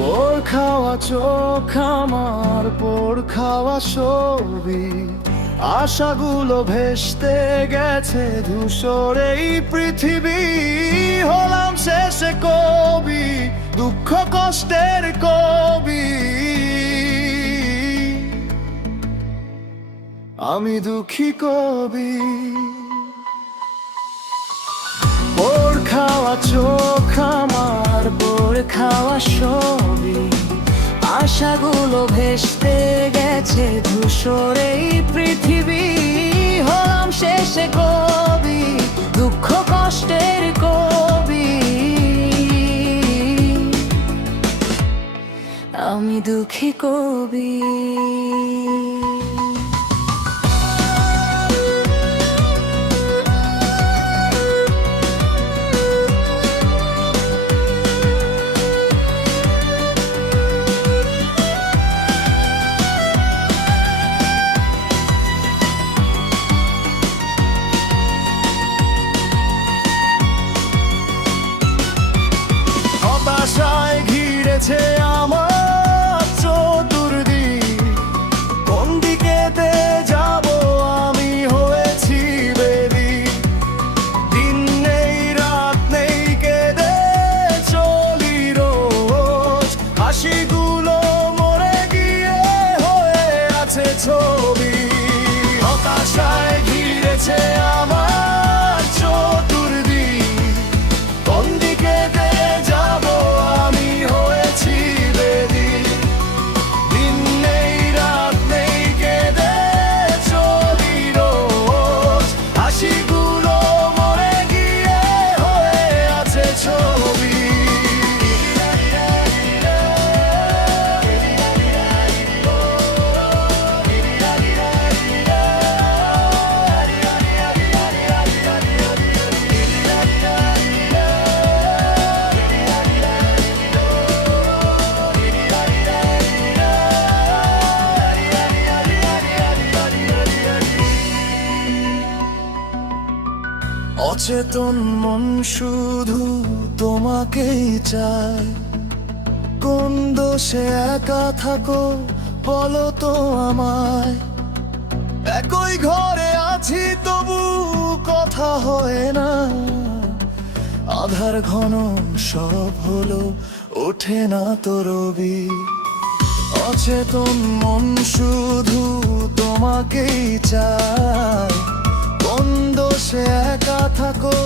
পোড় খাওয়া চোখ আমার, পোড় খাওয়া ছবি, আশাগুলো ভেস্তে গেছে ধূসর এই পৃথিবী। হলাম শেষে কবি, দুঃখ কষ্টের কবি। আমি দুঃখী কবি। পোড় খাওয়া চোখ আমার, পোড় খাওয়া ছবি, আশাগুলো ভেস্তে গেছে ধূসর এই পৃথিবী। হলাম শেষে কবি, দুঃখ কষ্টের কবি। আমি দুঃখী কবি। হতাশায় ঘিরেছে আমার চতুর্দিক, কোন দিকেতে যাব আমি হয়েছি বেদিক। দিন নেই রাত নেই কেঁদে চলি রোজ, হাসিগুলো মরে গিয়ে হয়ে আছে ছবি। হতাশায় ঘিরেছে আমার চতুর্দিক, কোন দিকেতে যাব আমি হয়েছি বেদিক। দিন নেই রাত নেই কেঁদে চলি রোজ, হাসিগুলো মরে গিয়ে হয়ে আছে ছবি। অচেতন মন শুধু তোমাকেই চায়, কোন দোষে একা থাকো বলো তো আমায়। একই ঘরে আছি তবু কথা হয় না, আধার ঘন সব হলো ওঠে না তো রবি। অচেতন মন শুধু তোমাকেই চায়, কোন দোষে একা থাকো